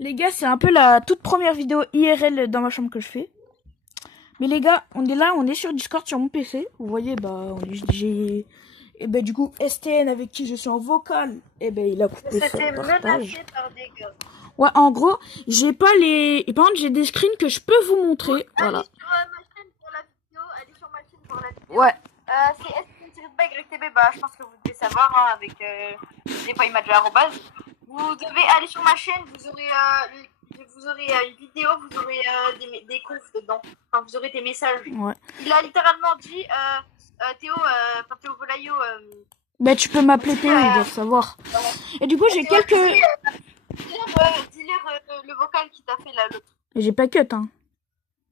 Les gars, c'est un peu la toute première vidéo IRL dans ma chambre que je fais. Mais les gars, on est là, on est sur Discord sur mon PC. Vous voyez, j'ai... Et du coup, STN avec qui je suis en vocal, il a coupé son partage. Menacé par des gars. Ouais, en gros, j'ai pas les... Par contre, j'ai des screens que je peux vous montrer. Voilà. Allez sur ma chaîne pour la vidéo. Allez sur ma chaîne pour la vidéo. Ouais. C'est STN-BYTB. Je pense que vous devez savoir, hein, avec des fois il m'a déjà arrobase. Vous devez aller sur ma chaîne, vous aurez une vidéo, vous aurez des confs dedans. Enfin, vous aurez des messages. Ouais. Il a littéralement dit Théo Volaillot. Tu peux m'appeler Théo, ils doivent savoir. Et du coup, j'ai quelques... Dis-leur le vocal qui t'a fait là, l'autre. J'ai pas cut, hein.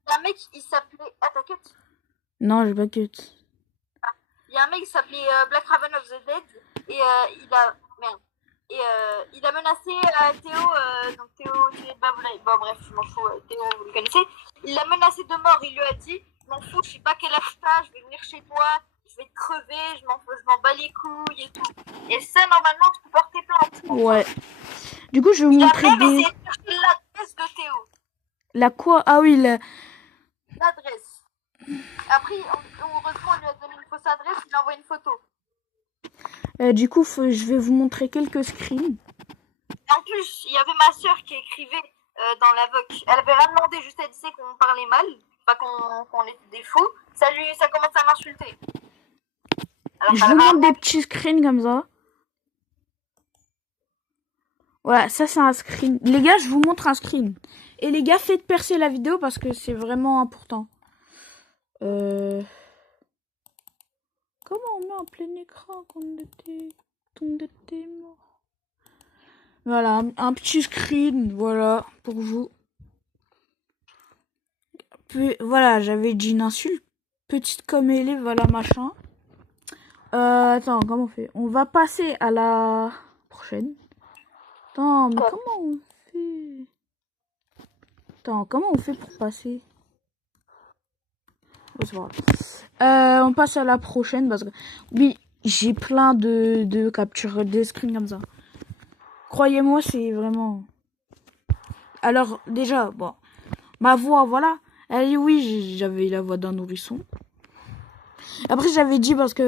Un mec, il s'appelait... Ah, t'as cut? Non, j'ai pas cut. Il y a un mec qui s'appelait Black Raven of the Dead. Et il a... Merde. Et il a menacé Théo, donc Théo, bon bref, je m'en fous, Théo, vous le connaissez. Il l'a menacé de mort, il lui a dit, je m'en fous, je sais pas quel âge t'as, je vais venir chez toi, je vais te crever, je m'en bats les couilles et tout. Et ça, normalement, tu peux porter plainte. Ouais. Du coup, je vais vous montrer des... des... l'adresse de Théo. La quoi? Ah oui, l'adresse. Après, heureusement, on lui a donné une fausse adresse, il a envoyé une photo. Du coup, je vais vous montrer quelques screens. En plus, il y avait ma soeur qui écrivait dans la voc. Elle avait rien demandé, juste elle disait qu'on parlait mal, pas qu'on était des fous. Ça commence à m'insulter. Je vous montre des petits screens comme ça. Voilà, ça c'est un screen. Les gars, je vous montre un screen. Et les gars, faites percer la vidéo parce que c'est vraiment important. Comment on met en plein écran quand on était mort? Voilà, un petit screen, voilà, pour vous. Puis, voilà, j'avais dit une insulte. Petite comme elle est, voilà, machin. Attends, comment on fait? On va passer à la prochaine. Attends, mais comment on fait? Attends, comment on fait pour passer? Oh, c'est pas grave. On passe à la prochaine parce que oui, j'ai plein de captures des screens comme ça. Croyez-moi, c'est vraiment... Alors, déjà, bon, ma voix, voilà. Elle dit oui, j'avais la voix d'un nourrisson. Après, j'avais dit parce que...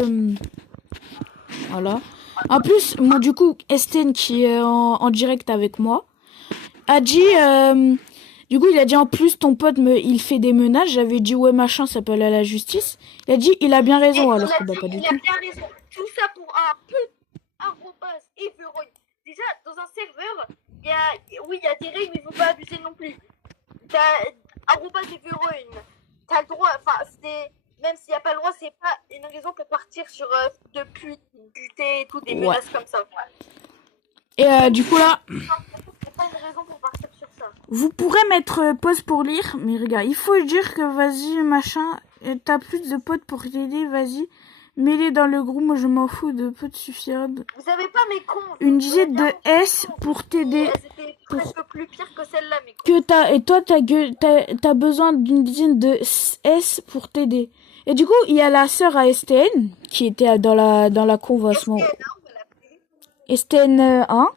Voilà. En plus, moi, du coup, Estelle, qui est en direct avec moi, a dit... du coup, il a dit en plus, ton pote, il fait des menaces. J'avais dit, ouais, machin, ça peut aller à la justice. Il a dit, il a bien raison, alors que bah, pas du tout. Il a bien raison. Tout ça pour un peu arrobase Everoy. Déjà, dans un serveur, il y a des règles, mais il faut pas abuser non plus. T'as arrobase Everoy. T'as le droit, enfin, même s'il n'y a pas le droit, c'est pas une raison pour partir sur depuis buter et tout, des menaces comme ça. Et du coup, là... C'est pas une raison pour partir sur ça. Vous pourrez mettre pause pour lire, mais regarde, il faut dire que vas-y, machin, t'as plus de potes pour t'aider, vas-y, mets-les dans le groupe, moi je m'en fous de potes suffira. Vous avez pas mes cons. Une dizaine de S pour t'aider. C'était presque plus pire que celle-là, mes cons. Et toi, t'as besoin d'une dizaine de S pour t'aider. Et du coup, il y a la sœur à STN, qui était dans la convention. STN 1.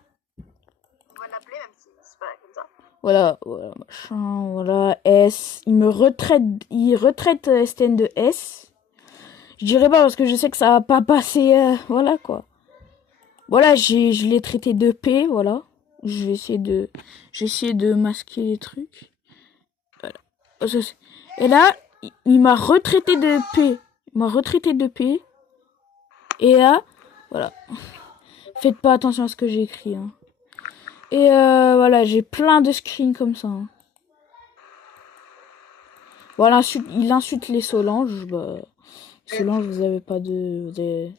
Voilà, machin, voilà, S. Il retraite STN de S. Je dirais pas parce que je sais que ça va pas passer, voilà quoi. Voilà, je l'ai traité de P, voilà. Je vais essayer de masquer les trucs. Voilà. Et là, il m'a retraité de P. Il m'a retraité de P. Et là, voilà. Faites pas attention à ce que j'ai écrit, hein. Et voilà, j'ai plein de screens comme ça. Hein. Voilà, il insulte les Solange. Bah, Solange, vous avez pas de...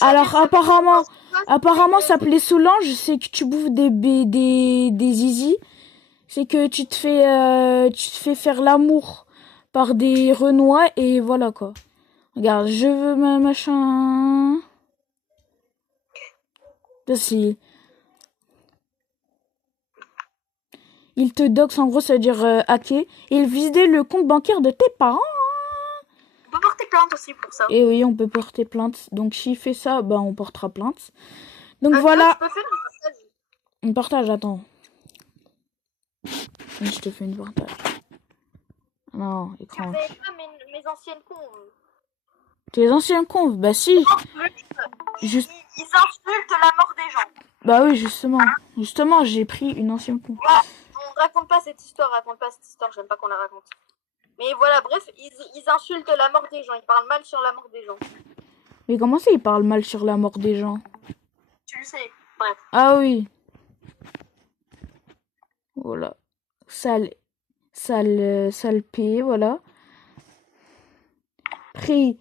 Alors, apparemment, s'appeler Solange, c'est que tu bouffes des zizi. C'est que tu te fais faire l'amour par des Renois et voilà quoi. Regarde, je veux ma machin. Si. Il te doxe, en gros, ça veut dire hacker. Et il visait le compte bancaire de tes parents. On peut porter plainte aussi pour ça. Et oui, on peut porter plainte. Donc, s'il fait ça, on portera plainte. Donc, voilà. Tu peux faire un partage, attends. Je te fais une partage. Non, Tu écran. fais pas mes anciennes conves. Tes anciens confs, bah si. Juste... Ils insultent la mort des gens. Bah oui, justement. Justement, j'ai pris une ancienne conf. On raconte pas cette histoire, j'aime pas qu'on la raconte. Mais voilà, bref, ils insultent la mort des gens, ils parlent mal sur la mort des gens. Mais comment ça, il parle mal sur la mort des gens? Tu le sais, bref. Ah oui. Voilà. Sale P, voilà. Après,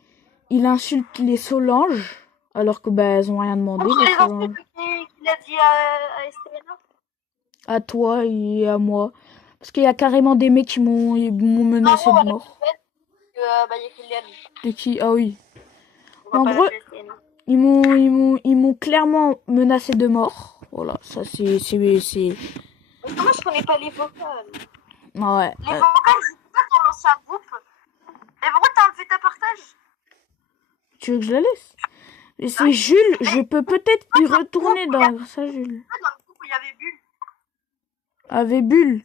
il insulte les Solange, alors que bah elles ont rien demandé. Contre Les les Solange. insultes qu'il a dit à STN. À toi et à moi. Parce qu'il y a carrément des mecs qui m'ont menacé de mort. Il y a Kylian. Et qui... Ah oui. On va En pas gros, l'appeler STN. ils m'ont clairement menacé de mort. Voilà, ça c'est... Moi, je connais pas les vocales. Ouais. Les vocales, c'est pas ton ancien groupe. Et pourquoi t'as enlevé ta partage? Tu veux que je la laisse? Et c'est Jules, je peux peut-être y retourner dans ça, Jules. C'est pas dans le groupe où il y avait Bulle. Avec Bulle.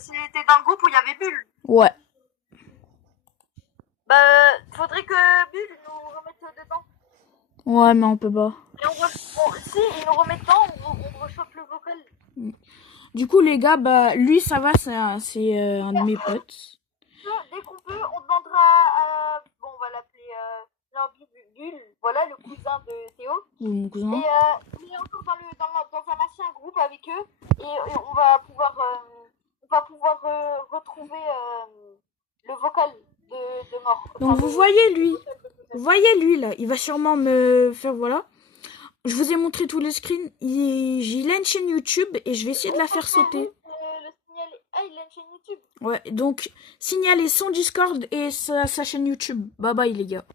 C'était dans le groupe où il y avait Bulle. Ouais. Bah, faudrait que Bulle nous remette dedans. Ouais, mais on peut pas. Et si il nous remet dedans, on rechoppe le vocal. Du coup, les gars, bah, lui, ça va, c'est un de mes potes. Dès qu'on peut, on demandera à... Bon, on va l'appeler Bulle, voilà, le cousin de Théo. Mon cousin. Et il est encore dans un ancien groupe avec eux. Et on va pouvoir, retrouver le vocal de mort. Donc, Enfin, vous voyez lui, là, il va sûrement me faire, voilà. Je vous ai montré tous les screens. Il a une chaîne YouTube et je vais essayer de la faire sauter. Il a une chaîne YouTube. Ouais, donc, signalez son Discord et sa chaîne YouTube. Bye bye, les gars.